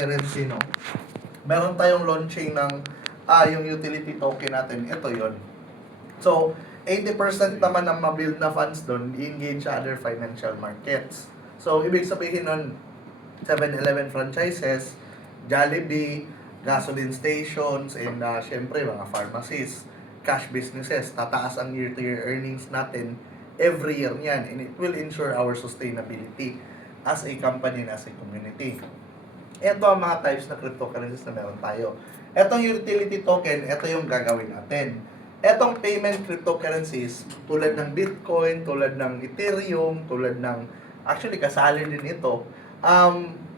cryptocurrency, no? Meron tayong launching ng yung utility token natin. Ito yon. So, 80% naman ng mabuild na funds doon, i-engage sa other financial markets. So, ibig sabihin nun, 7-Eleven franchises, Jollibee, gasoline stations, and syempre mga pharmacies, cash businesses, tataas ang year-to-year earnings natin every year niyan, and it will ensure our sustainability as a company and as a community. Ito ang mga types na cryptocurrencies na meron tayo. Etong utility token, ito yung gagawin natin. Etong payment cryptocurrencies, tulad ng Bitcoin, tulad ng Ethereum, tulad ng, actually kasali din ito,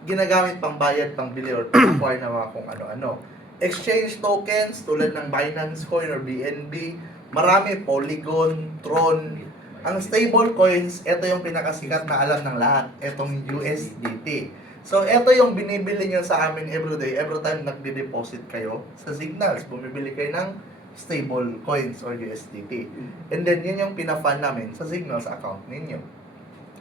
ginagamit pang bayad, pang bili, or pang acquire na mga kung ano-ano. Exchange tokens, tulad ng Binance Coin or BNB, marami, Polygon, Tron. Ang stable coins, ito yung pinakasikat na alam ng lahat, itong USDT. So, ito yung binibili nyo sa amin everyday, every time nagde-deposit kayo sa Signals. Bumibili kayo ng stable coins or USDT. And then, yun yung pina-fund namin sa Signals account ninyo.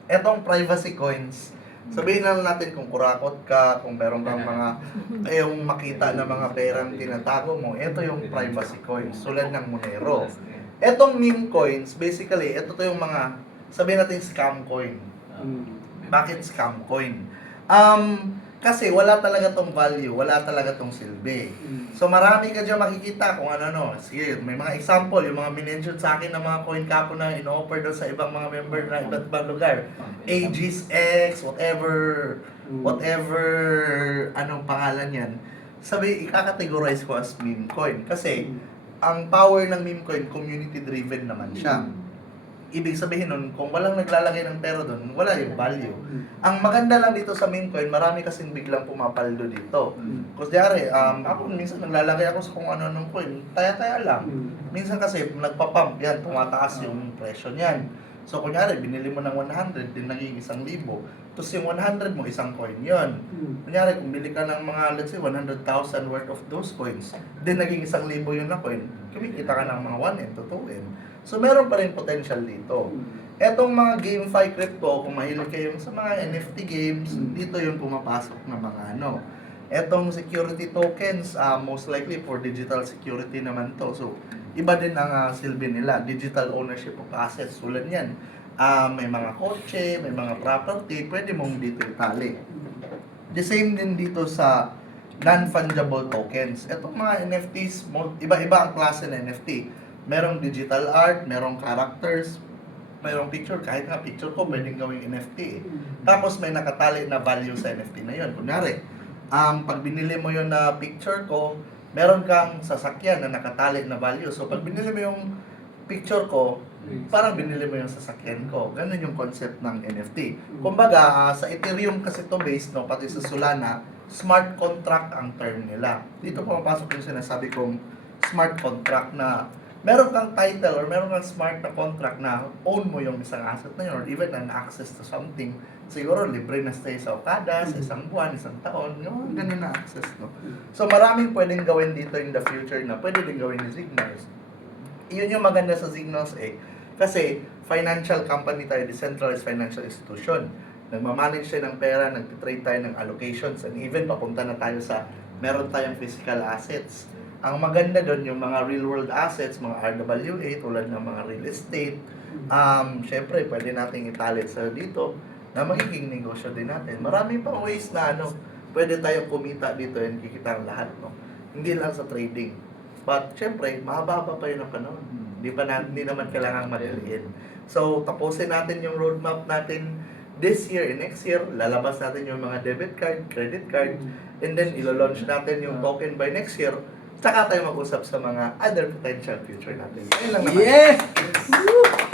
Etong privacy coins, sabihin na natin kung kurakot ka, kung meron kang mga yung makita na mga perang tinatago mo, ito yung privacy coins, tulad ng Monero. Etong meme coins, basically, ito to yung mga, sabihin natin scam coin. Bakit scam coin? Kasi wala talaga tong value, wala talaga tong silbi. So marami ka dyan makikita kung ano. Sige, may mga example, yung mga minention sa akin na mga coin kapo na in-offer doon sa ibang mga member na iba't ibang lugar. Aegis X, whatever, anong pangalan yan. Sabi, ika-categorize ko as meme coin. Kasi, ang power ng meme coin, community-driven naman siya. Ibig sabihin nun, kung walang naglalagay ng pera doon, wala yung value. Ang maganda lang dito sa meme coin, marami kasing biglang pumapaldo dito. Kunyari, ako minsan naglalagay ako sa kung ano ng coin, taya-taya lang. Minsan kasi nagpa-pump yan, tumataas yung presyo niyan. So kunyari, binili mo ng 100, din naging 1,000. Tapos yung 100 mo, isang coin yon. Kunyari, kung bili ka ng mga, let's say, 100,000 worth of those coins, din naging 1,000 yun na coin, kumikita ka ng mga 1M to 2M. So, meron pa rin potential dito. Etong mga GameFi crypto, kung mahilig kayo sa mga NFT games, dito yung pumapasok na mga ano. Etong security tokens, most likely for digital security naman to. So, iba din ang silbi nila, digital ownership of assets. Tulad yan, may mga kotse, may mga property, pwede mong dito itali. The same din dito sa non-fungible tokens. Etong mga NFTs, iba-iba ang klase ng NFT. Merong digital art, merong characters, merong picture, kahit nga picture ko, pwedeng gawing NFT. Tapos may nakatali na value sa NFT na yun. Kunyari, pag binili mo yun na picture ko, meron kang sasakyan na nakatali na value. So pag binili mo yung picture ko, parang binili mo yung sasakyan ko. Ganun yung concept ng NFT. Kumbaga, sa Ethereum kasi to based, no, pati sa Solana, smart contract ang term nila. Dito pumapasok yung sinasabi kong smart contract na meron kang title or meron kang smart na contract na own mo yung isang asset na yun or even an access to something. Siguro libre na stay sa Okada, sa isang buwan, isang taon, yung ganun na access, no? So maraming pwedeng gawin dito in the future na pwede din gawin ni Signals. Iyon yung maganda sa Signals kasi financial company tayo, decentralized financial institution. Nagmamanage tayo ng pera, nagtitrade tayo ng allocations, and even papunta na tayo sa meron tayong physical assets. Ang maganda doon yung mga real world assets, mga RWA, tulad ng mga real estate. Syempre, pwede nating italit sa dito na magiging negosyo din natin. Marami pang ways na pwede tayong kumita dito and kikita ang lahat, no? Hindi lang sa trading. But syempre, mahaba pa yun ang panahon. Hindi naman kailangang madaliin. So, tapusin natin yung roadmap natin this year and next year. Lalabas natin yung mga debit card, credit card, and then ilo-launch natin yung token by next year. Saka tayo mag-usap sa mga other potential future natin. Ayun lang naman. Yes!